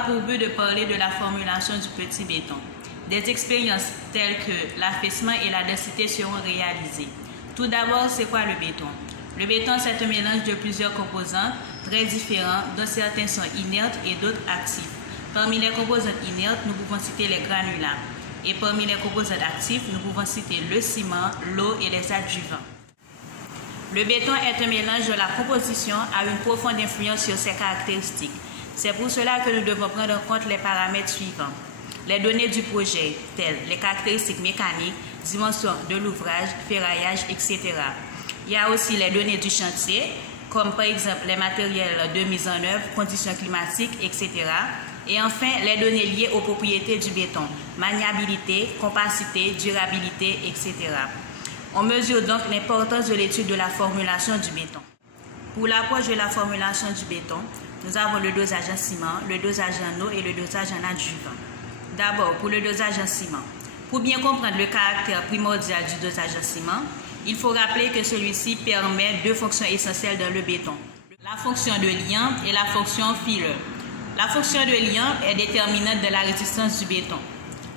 aura pour but de parler de la formulation du petit béton. Des expériences telles que l'affaissement et la densité seront réalisées. Tout d'abord, c'est quoi le béton? Le béton, c'est un mélange de plusieurs composants très différents, dont certains sont inertes et d'autres actifs. Parmi les composants inertes, nous pouvons citer les granulats. Et parmi les composants actifs, nous pouvons citer le ciment, l'eau et les adjuvants. Le béton est un mélange dont la composition a une profonde influence sur ses caractéristiques. C'est pour cela que nous devons prendre en compte les paramètres suivants. Les données du projet, telles les caractéristiques mécaniques, dimensions de l'ouvrage, ferraillage, etc. Il y a aussi les données du chantier, comme par exemple les matériels de mise en œuvre, conditions climatiques, etc. Et enfin, les données liées aux propriétés du béton, maniabilité, compacité, durabilité, etc. On mesure donc l'importance de l'étude de la formulation du béton. Pour l'approche de la formulation du béton, nous avons le dosage en ciment, le dosage en eau et le dosage en adjuvant. D'abord, pour le dosage en ciment. Pour bien comprendre le caractère primordial du dosage en ciment, il faut rappeler que celui-ci permet deux fonctions essentielles dans le béton. La fonction de liant et la fonction fileur. La fonction de liant est déterminante de la résistance du béton.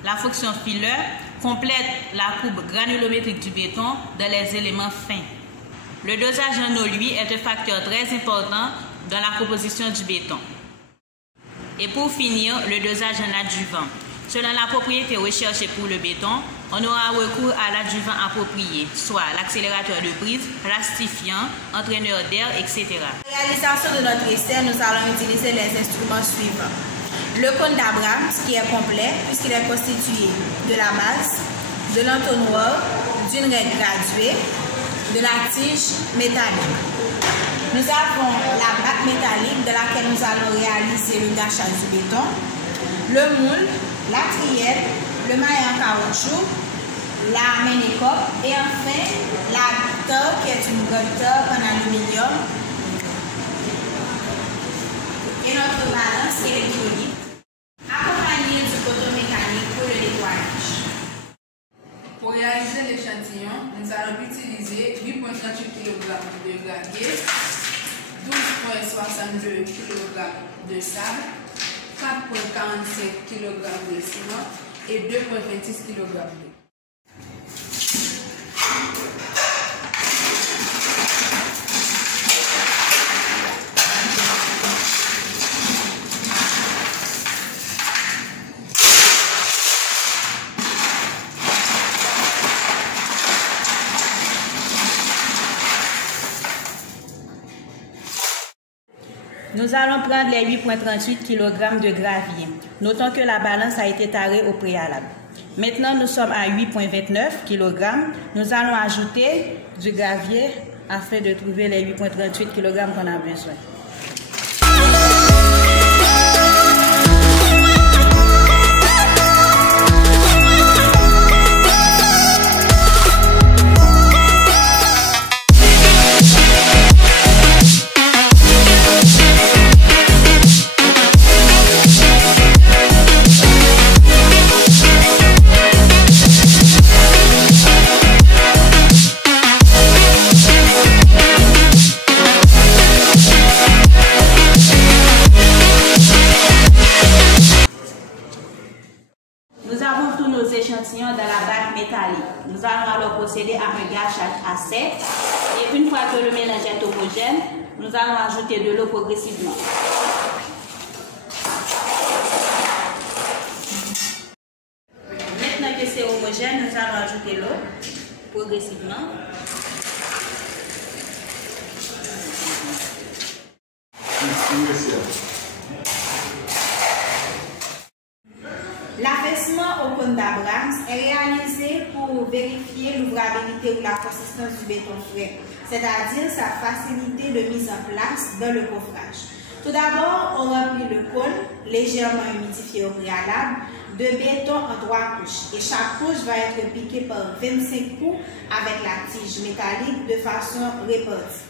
La fonction fileur complète la courbe granulométrique du béton dans les éléments fins. Le dosage en eau, lui, est un facteur très important dans la composition du béton. Et pour finir, le dosage en adjuvant. Selon la propriété recherchée pour le béton, on aura recours à l'adjuvant approprié, soit l'accélérateur de brise, plastifiant, entraîneur d'air, etc. Pour la réalisation de notre essai, nous allons utiliser les instruments suivants. Le cône d'Abrams, qui est complet, puisqu'il est constitué de la base, de l'entonnoir, d'une règle graduée, de la tige métallique. Nous avons la batte métallique de laquelle nous allons réaliser le gâchage du béton, le moule, la trielle, le maillet en caoutchouc, la ménécope et enfin la guitare qui est une guitare en aluminium et notre balance électronique accompagnée du coton mécanique pour le nettoyage. Pour réaliser l'échantillon, nous allons utiliser 8,38 kg de gravier, 12,62 kg de sable, 4,45 kg de ciment et 2,26 kg d'eau. Nous allons prendre les 8,38 kg de gravier. Notons que la balance a été tarée au préalable. Maintenant, nous sommes à 8,29 kg. Nous allons ajouter du gravier afin de trouver les 8,38 kg qu'on a besoin. Échantillons dans la batte métallique. Nous allons alors procéder à un gâchage à sec et une fois que le mélange est homogène, nous allons ajouter de l'eau progressivement. Maintenant que c'est homogène, nous allons ajouter l'eau progressivement. L'affaissement au cône d'Abrams est réalisé pour vérifier l'ouvrabilité ou la consistance du béton frais, c'est-à-dire sa facilité de mise en place dans le coffrage. Tout d'abord, on remplit le cône, légèrement humidifié au préalable, de béton en 3 couches et chaque couche va être piquée par 25 coups avec la tige métallique de façon répartie.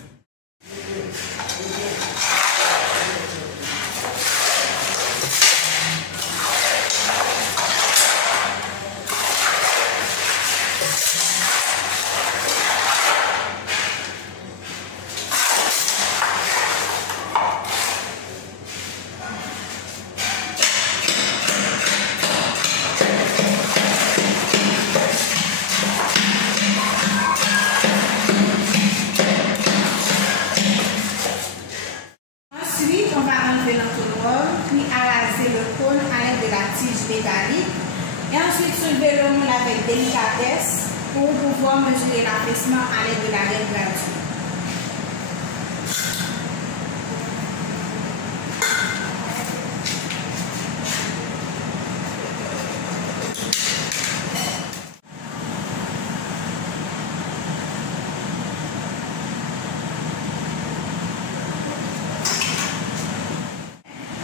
Soulevez le moule avec délicatesse pour pouvoir mesurer l'affaissement à l'aide de la règle gratuite.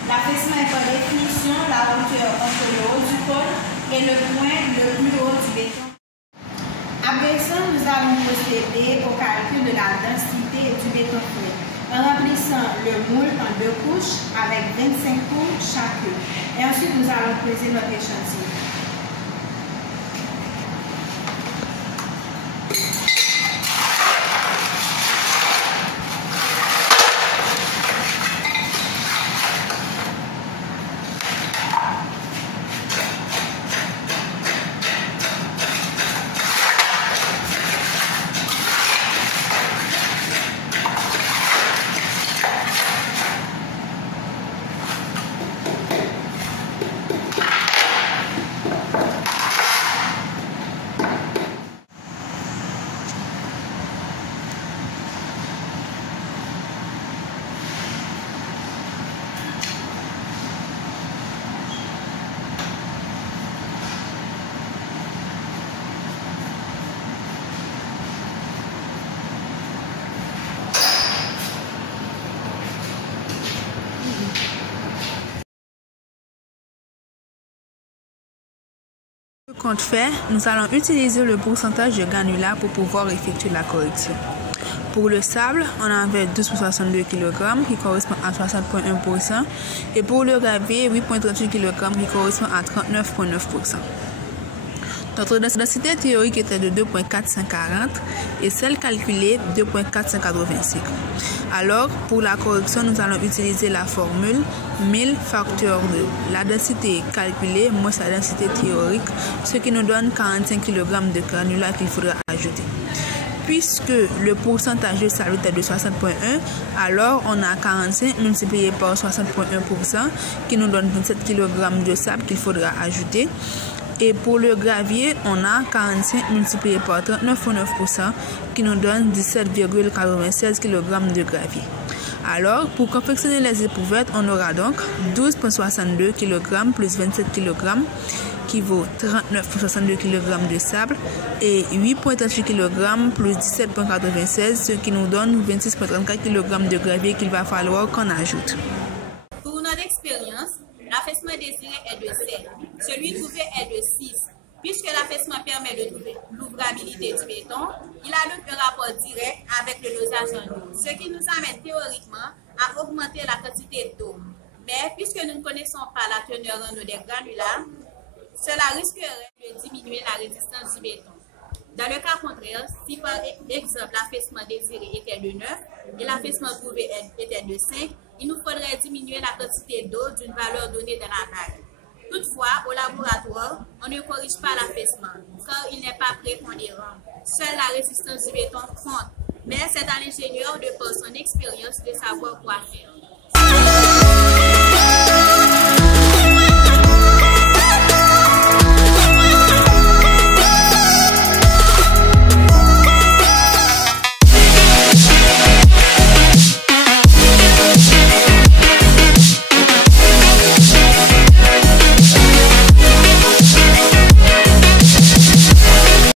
L'affaissement est par définition la hauteur entre le haut du cône et le point le plus haut du béton. À présent, nous allons procéder au calcul de la densité du béton fouet en remplissant le moule en 2 couches avec 25 couches chacune. Et ensuite, nous allons peser notre échantillon. Compte fait, nous allons utiliser le pourcentage de granulat pour pouvoir effectuer la correction. Pour le sable, on avait 12,62 kg qui correspond à 60,1% et pour le gravier, 8,38 kg qui correspond à 39,9%. Notre densité théorique était de 2,440 et celle calculée 2,485. Alors, pour la correction, nous allons utiliser la formule 1000 facteur de la densité calculée moins la densité théorique, ce qui nous donne 45 kg de granulat qu'il faudra ajouter. Puisque le pourcentage de sable était de 60,1, alors on a 45 multiplié par 60,1% qui nous donne 27 kg de sable qu'il faudra ajouter. Et pour le gravier, on a 45 multiplié par 39,9% qui nous donne 17,96 kg de gravier. Alors, pour confectionner les éprouvettes, on aura donc 12,62 kg plus 27 kg qui vaut 39,62 kg de sable et 8,38 kg plus 17,96 ce qui nous donne 26,34 kg de gravier qu'il va falloir qu'on ajoute. Pour notre expérience, l'affaissement désiré est de 7, celui trouvé est de 6. Puisque l'affaissement permet de trouver l'ouvrabilité du béton, il a donc un rapport direct avec le dosage en eau, ce qui nous amène théoriquement à augmenter la quantité d'eau. Mais puisque nous ne connaissons pas la teneur en eau des granulats, cela risquerait de diminuer la résistance du béton. Dans le cas contraire, si par exemple l'affaissement désiré était de 9 et l'affaissement trouvé était de 5, il nous faudrait diminuer la quantité d'eau d'une valeur donnée dans la table. Toutefois, au laboratoire, on ne corrige pas l'affaissement car il n'est pas prépondérant. Seule la résistance du béton compte, mais c'est à l'ingénieur de par son expérience de savoir quoi faire.